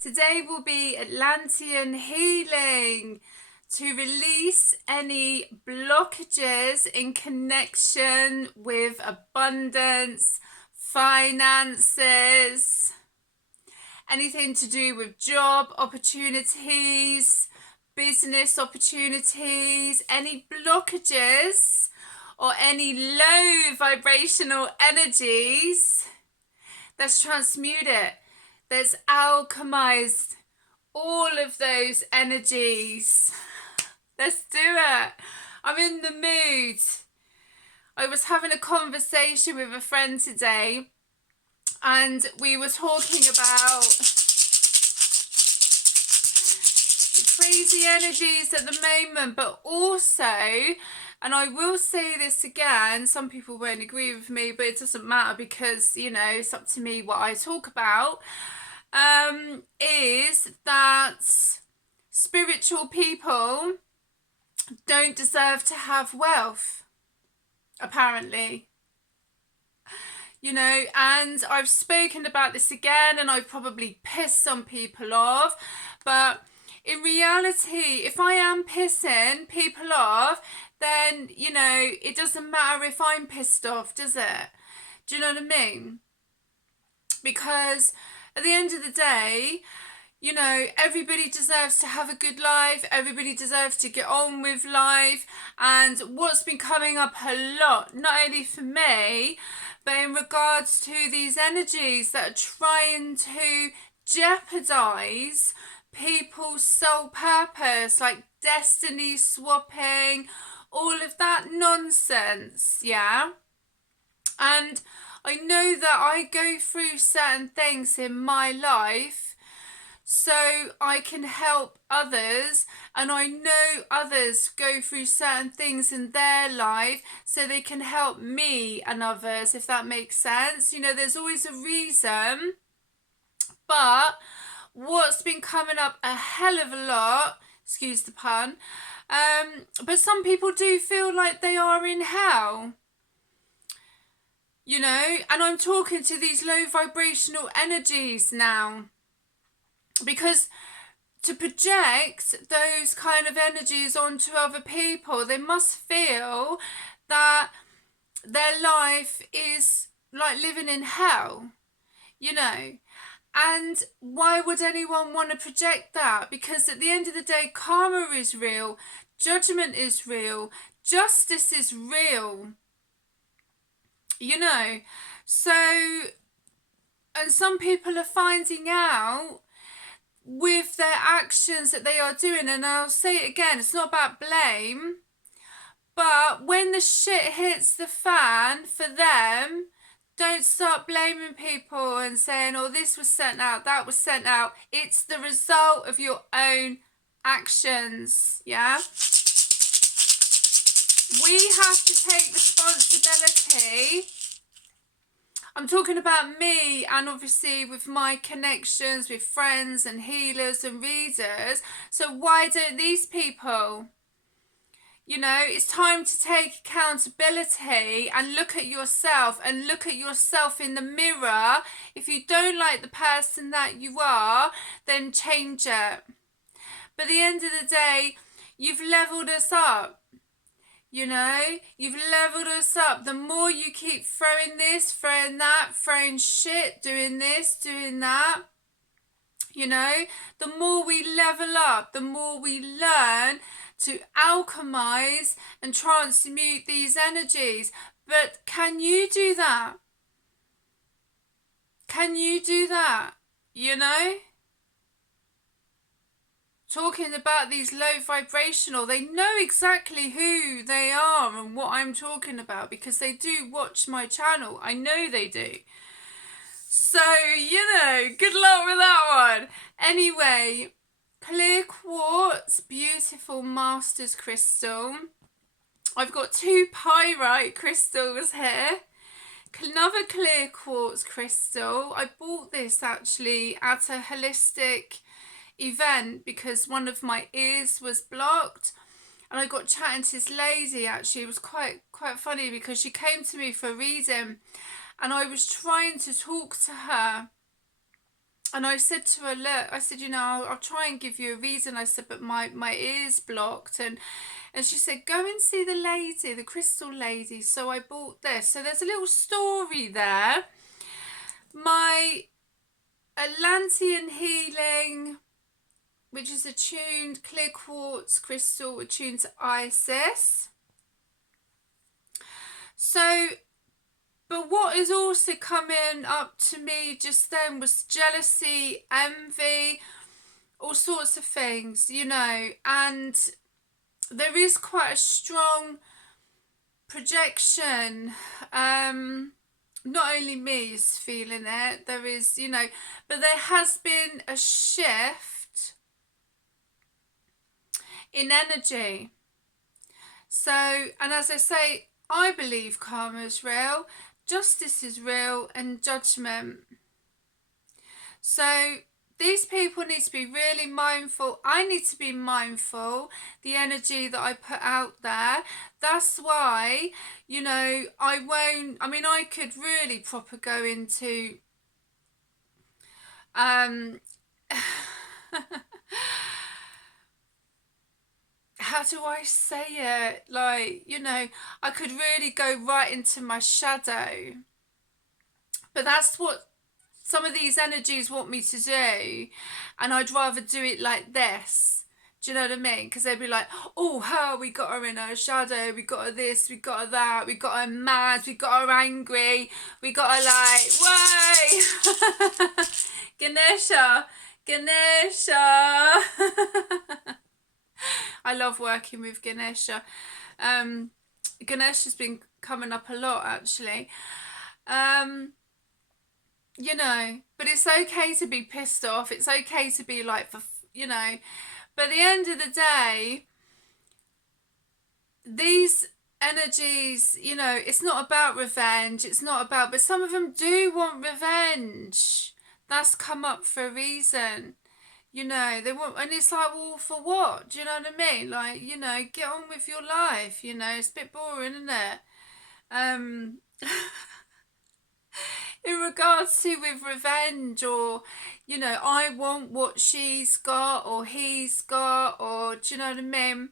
Today will be Atlantean healing to release any blockages in connection with abundance, finances, anything to do with job opportunities, business opportunities, any blockages or any low vibrational energies. Let's transmute it. Let's alchemize all of those energies. Let's do it. I'm in the mood. I was having a conversation with a friend today and we were talking about the crazy energies at the moment, but also, and I will say this again, some people won't agree with me, but it doesn't matter because, you know, it's up to me what I talk about, is that spiritual people don't deserve to have wealth, apparently. You know, and I've spoken about this again and I've probably pissed some people off, but in reality, if I am pissing people off, then, you know, it doesn't matter if I'm pissed off, does it? Do you know what I mean? Because at the end of the day, you know, everybody deserves to have a good life. Everybody deserves to get on with life. And what's been coming up a lot, not only for me, but in regards to these energies that are trying to jeopardize people's soul purpose, like destiny swapping, all of that nonsense, yeah? And I know that I go through certain things in my life so I can help others, and I know others go through certain things in their life so they can help me and others, if that makes sense. You know, there's always a reason, but what's been coming up a hell of a lot, excuse the pun, but some people do feel like they are in hell. You know, and I'm talking to these low vibrational energies now. Because to project those kind of energies onto other people, they must feel that their life is like living in hell, you know. And why would anyone want to project that? Because at the end of the day, karma is real, judgment is real, justice is real, you know. So, and some people are finding out with their actions that they are doing, and I'll say it again, it's not about blame, but when the shit hits the fan for them, don't start blaming people and saying, oh, this was sent out, that was sent out. It's the result of your own actions, yeah? We have to take responsibility. I'm talking about me, and obviously with my connections with friends and healers and readers. So why don't these people? You know, it's time to take accountability and look at yourself and look at yourself in the mirror. If you don't like the person that you are, then change it. But at the end of the day, you've leveled us up. You know, you've leveled us up. The more you keep throwing this, throwing that, throwing shit, doing this, doing that, you know, the more we level up, the more we learn to alchemize and transmute these energies. But can you do that? Can you do that? You know? Talking about these low vibrational, they know exactly who they are and what I'm talking about because they do watch my channel. I know they do. So, you know, good luck with that one. Anyway, clear quartz, beautiful master's crystal. I've got 2 pyrite crystals here. Another clear quartz crystal. I bought this actually at a holistic event because one of my ears was blocked, and I got chatting to this lady. Actually, it was quite funny because she came to me for a reading and I was trying to talk to her And I said to her, look, I said, you know, I'll try and give you a reason. I said, but my ear's blocked. And she said, go and see the lady, the crystal lady. So I bought this. So there's a little story there. My Atlantean healing, which is attuned clear quartz crystal, attuned to Isis. So, but what is also coming up to me just then was jealousy, envy, all sorts of things, you know, and there is quite a strong projection. Not only me is feeling it, there is, you know, but there has been a shift in energy. So, and as I say, I believe karma is real, justice is real, and judgment. So these people need to be really mindful. I need to be mindful the energy that I put out there. That's why, you know, I won't, I mean, I could really proper go into how do I say it? Like, you know, I could really go right into my shadow. But that's what some of these energies want me to do, and I'd rather do it like this. Do you know what I mean? Because they'd be like, oh, her, we got her in her shadow, we got her this, we got her that, we got her mad, we got her angry, we got her like, why? Ganesha. I love working with Ganesha. Ganesha's been coming up a lot, actually. You know, but it's okay to be pissed off. It's okay to be like, you know, but at the end of the day, these energies, you know, it's not about revenge. It's not about, but some of them do want revenge. That's come up for a reason. You know, they want, and it's like, well, for what? Do you know what I mean? Like, you know, get on with your life. You know, it's a bit boring, isn't it? In regards to with revenge, or, you know, I want what she's got or he's got, or do you know what I mean?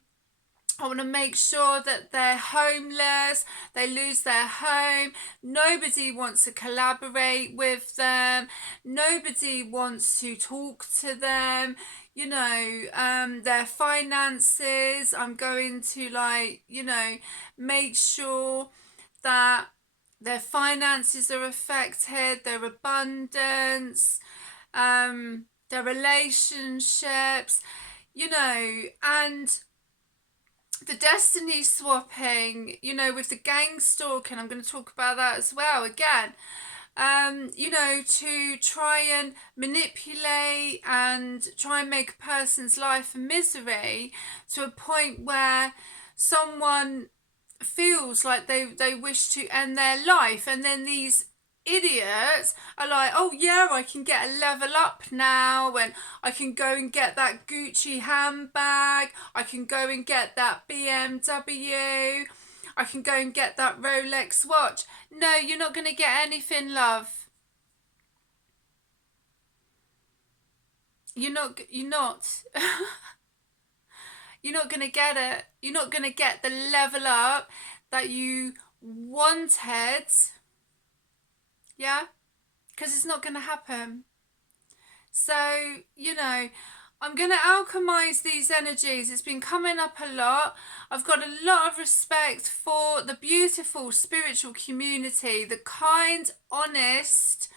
I want to make sure that they're homeless, they lose their home, nobody wants to collaborate with them, nobody wants to talk to them, you know, their finances, I'm going to, like, you know, make sure that their finances are affected, their abundance, their relationships, you know, and the destiny swapping, you know, with the gang stalking, I'm going to talk about that as well again. You know, to try and manipulate and try and make a person's life a misery to a point where someone feels like they wish to end their life, and then these idiots are like, oh yeah, I can get a level up now, and I can go and get that Gucci handbag, I can go and get that BMW, I can go and get that Rolex watch. No, you're not going to get anything, love. You're not you're not going to get it. You're not going to get the level up that you wanted. Yeah? Because it's not going to happen. So, you know, I'm going to alchemize these energies. It's been coming up a lot. I've got a lot of respect for the beautiful spiritual community, the kind, honest,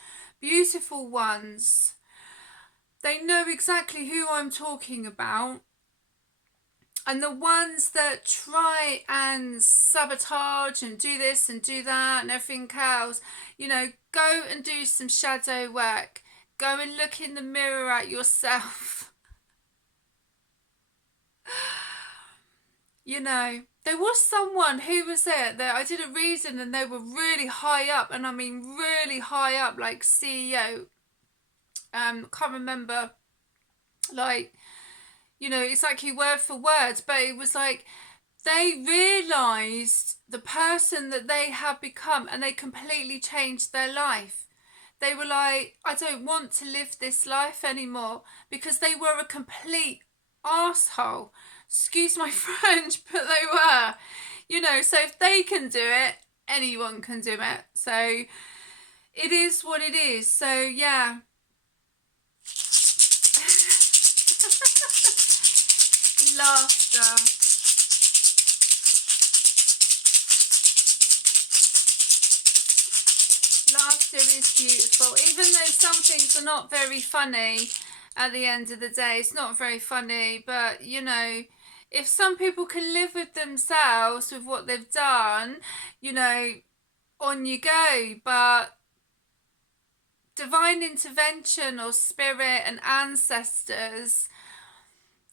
beautiful ones. They know exactly who I'm talking about. And the ones that try and sabotage and do this and do that and everything else, you know, go and do some shadow work. Go and look in the mirror at yourself. You know, there was someone, who was it, that I did a reading and they were really high up, and I mean really high up, like CEO. Can't remember, like, you know, exactly word for word, but it was like they realised the person that they had become, and they completely changed their life. they were like, I don't want to live this life anymore, because they were a complete arsehole. Excuse my French, but they were. You know, so if they can do it, anyone can do it. So it is what it is. So yeah. Laughter. Laughter is beautiful. Even though some things are not very funny at the end of the day, it's not very funny, but you know, if some people can live with themselves with what they've done, you know, on you go. But divine intervention or spirit and ancestors,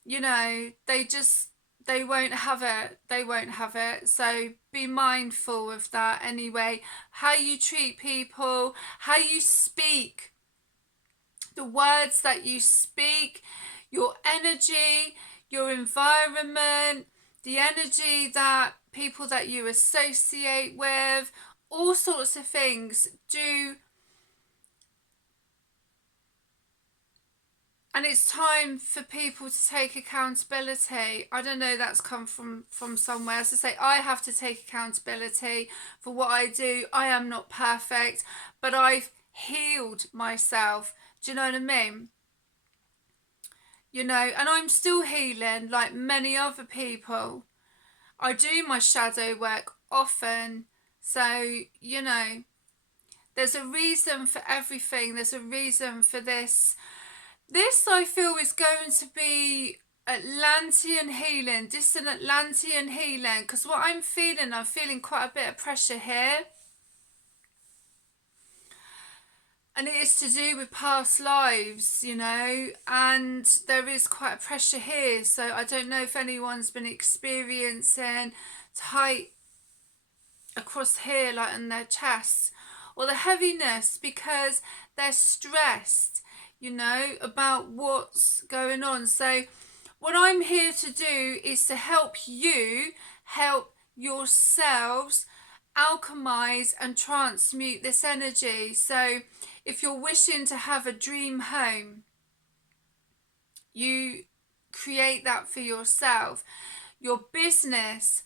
you know, they won't have it. They won't have it. So be mindful of that anyway. How you treat people, how you speak, the words that you speak, your energy, your environment, the energy that people that you associate with, all sorts of things do. And it's time for people to take accountability. I don't know, that's come from somewhere. As I say, I have to take accountability for what I do. I am not perfect, but I've healed myself. Do you know what I mean? You know, and I'm still healing like many other people. I do my shadow work often. So, you know, there's a reason for everything. There's a reason for this. This, I feel, is going to be Atlantean healing, distant Atlantean healing, because what I'm feeling quite a bit of pressure here. And it is to do with past lives, you know, and there is quite a pressure here. So I don't know if anyone's been experiencing tight across here, like in their chest, or the heaviness because they're stressed, you know, about what's going on. So what I'm here to do is to help you help yourselves alchemize and transmute this energy. So if you're wishing to have a dream home, you create that for yourself. Your business,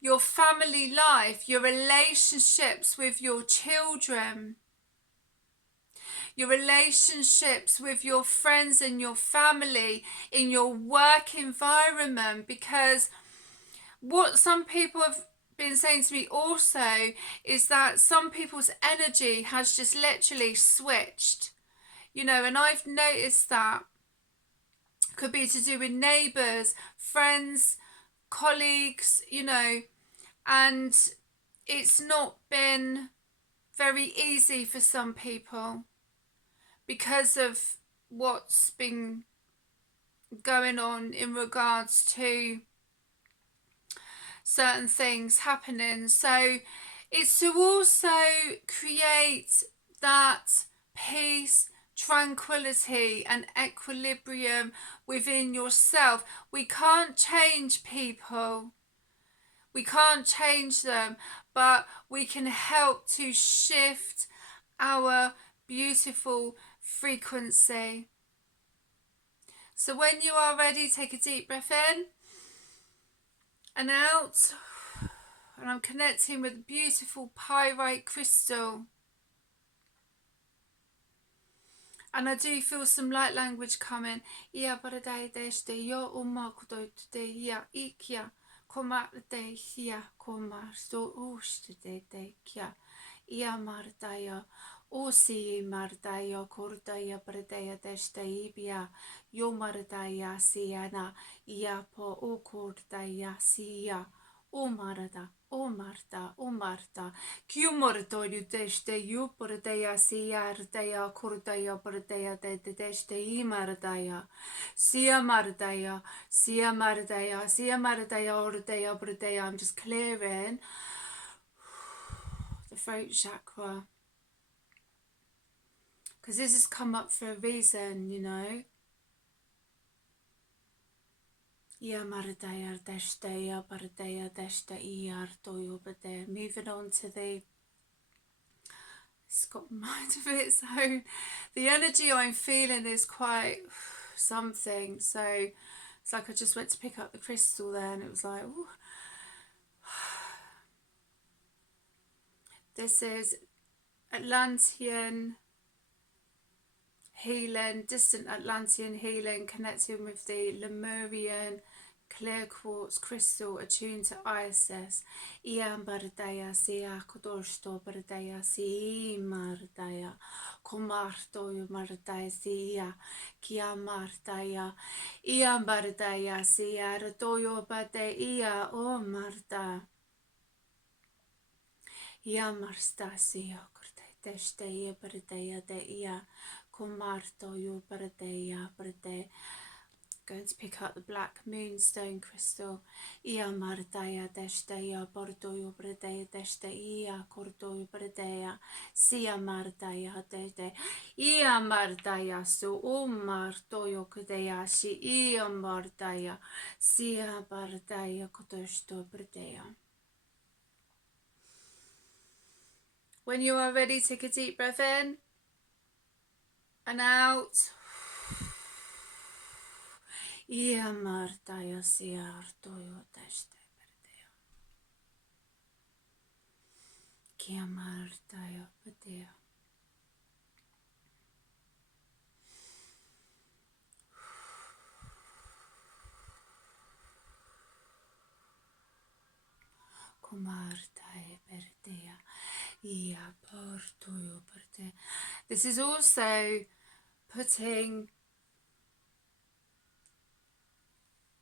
your family life, your relationships with your children, your relationships with your friends and your family, in your work environment. Because what some people have been saying to me also is that some people's energy has just literally switched, you know, and I've noticed that could be to do with neighbours, friends, colleagues, you know, and it's not been very easy for some people because of what's been going on in regards to certain things happening. So it's to also create that peace, tranquility and equilibrium within yourself. We can't change people, we can't change them, but we can help to shift our beautiful frequency. So when you are ready, take a deep breath in and out, and I'm connecting with beautiful pyrite crystal, and I do feel some light language coming. Ia baradai deshte yo umakudo today ya ikia koma de hia koma so ushte de kia ia mardaya osi mardaya kordaya baradaya deshte ibia yo mardaya siana ia po o kordaya sia o marada o marta o marta kiu mortoyu deshte yu baradaya sia ardaya kordaya baradaya de deshte I mardaya sia mardaya sia mardaya sia mardaya ordaya baradaya. I'm just clearing the throat chakra, because this has come up for a reason, you know. Ia maradaya deshte baradaya deshte iar toyo bade. Moving on to the it's got mind of its own. The energy I'm feeling is quite something. So it's like I just went to pick up the crystal there and it was like, ooh. This is Atlantean healing, distant Atlantean healing, connecting with the Lemurian clear quartz crystal attuned to Isis. Ian Bardaya Sia Kodorsto Bardaya Si Mardaya Komarto Mardaya Sia Kia Mardaya Ian Bardaya Sia Ratoyo Bade Ia O Marda Ia Marsta Sia Korte Bardaya De Ia Komarto Yo Bardaya Bardaya. Going to pick up the black moonstone crystal. Ia mardaya deshdeya bordoyo bredeya deshdeya kordoyo bredeya sia mardaya dede ia mardaya so o mardoyo kudeya shi ia mardaya sia bardaya kodoshto bredeya. When you are ready, take a deep breath in and out. Ia mardaya sia artoyo deshte berdea. Kia mardaya berdea. Komardaya berdea. Ia portoyo berdea. This is also putting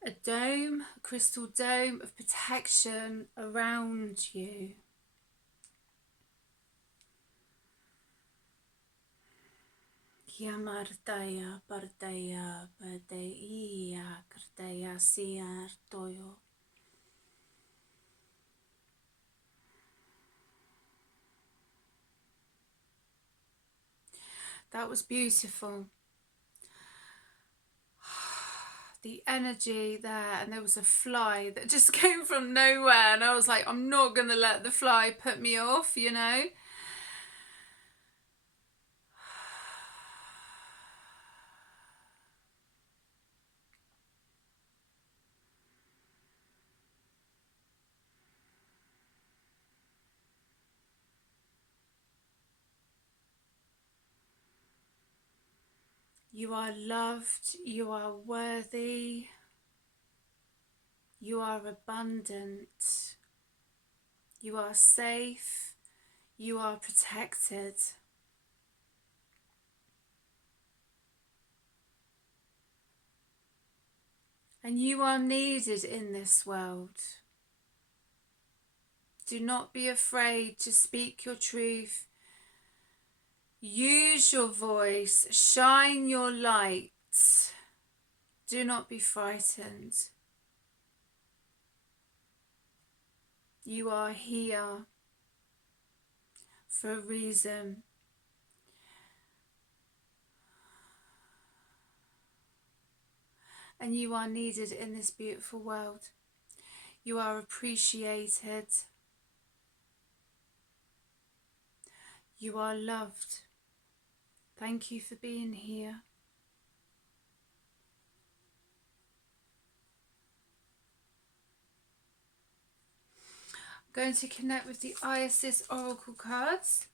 a dome, a crystal dome of protection around you. Kia mardaya bardaya badeia kardaya siar toyo. That was beautiful. The energy there, and there was a fly that just came from nowhere, and I was like, I'm not gonna let the fly put me off, you know. You are loved, you are worthy, you are abundant, you are safe, you are protected. And you are needed in this world. Do not be afraid to speak your truth. Use your voice, shine your light. Do not be frightened. You are here for a reason. And you are needed in this beautiful world. You are appreciated. You are loved. Thank you for being here. I'm going to connect with the Isis Oracle cards.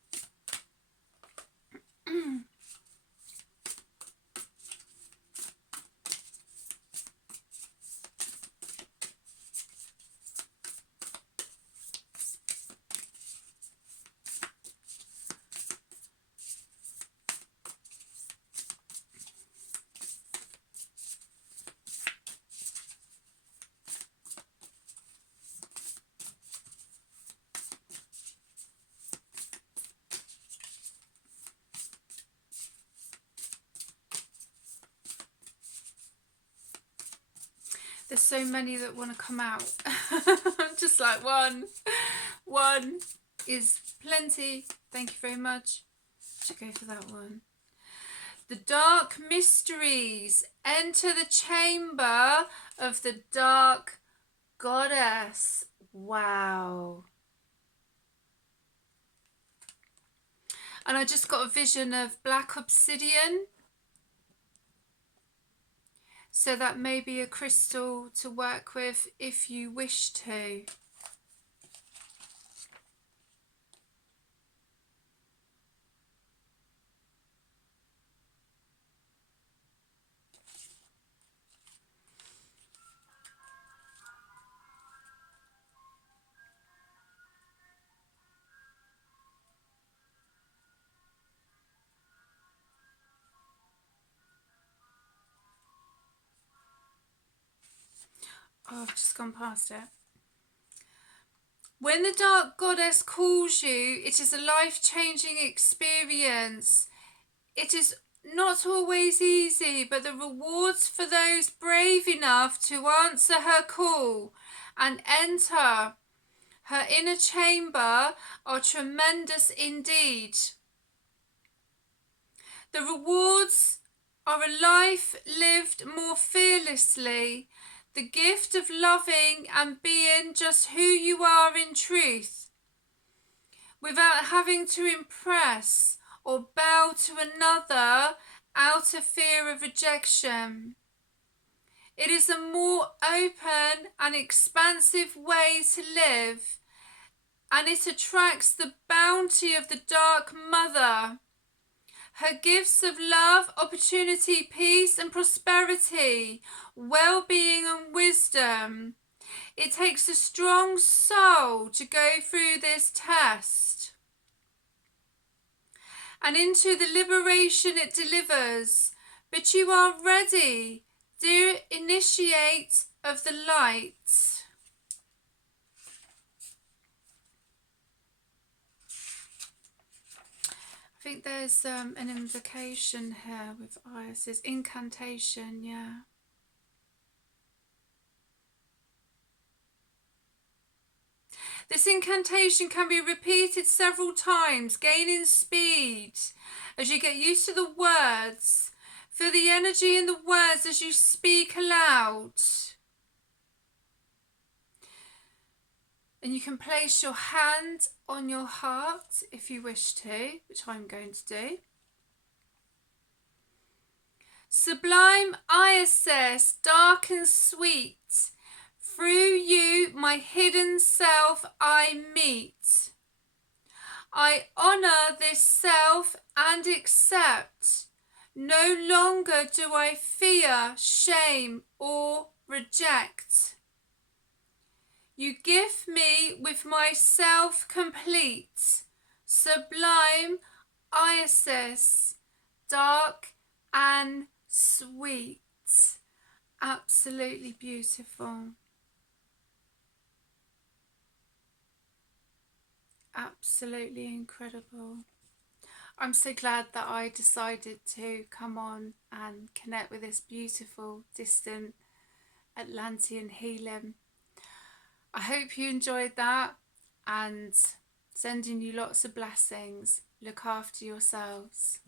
There's so many that want to come out. I'm just like, one is plenty. Thank you very much. Should go for that one. The dark mysteries. Enter the chamber of the dark goddess. Wow. And I just got a vision of black obsidian. So that may be a crystal to work with if you wish to. Oh, I've just gone past it. When the dark goddess calls you, it is a life-changing experience. It is not always easy, but the rewards for those brave enough to answer her call and enter her inner chamber are tremendous indeed. The rewards are a life lived more fearlessly, the gift of loving and being just who you are in truth, without having to impress or bow to another out of fear of rejection. It is a more open and expansive way to live, and it attracts the bounty of the Dark Mother. Her gifts of love, opportunity, peace and prosperity, well-being and wisdom. It takes a strong soul to go through this test and into the liberation it delivers. But you are ready, dear initiate of the light. I think there's an invocation here with Isis. Incantation, yeah. This incantation can be repeated several times, gaining speed as you get used to the words. Feel the energy in the words as you speak aloud. And you can place your hand on your heart if you wish to, which I'm going to do. Sublime Isis, dark and sweet, through you my hidden self I meet. I honour this self and accept. No longer do I fear, shame or reject. You gift me with myself complete, sublime Isis, dark and sweet. Absolutely beautiful. Absolutely incredible. I'm so glad that I decided to come on and connect with this beautiful, distant Atlantean healing. I hope you enjoyed that, and sending you lots of blessings. Look after yourselves.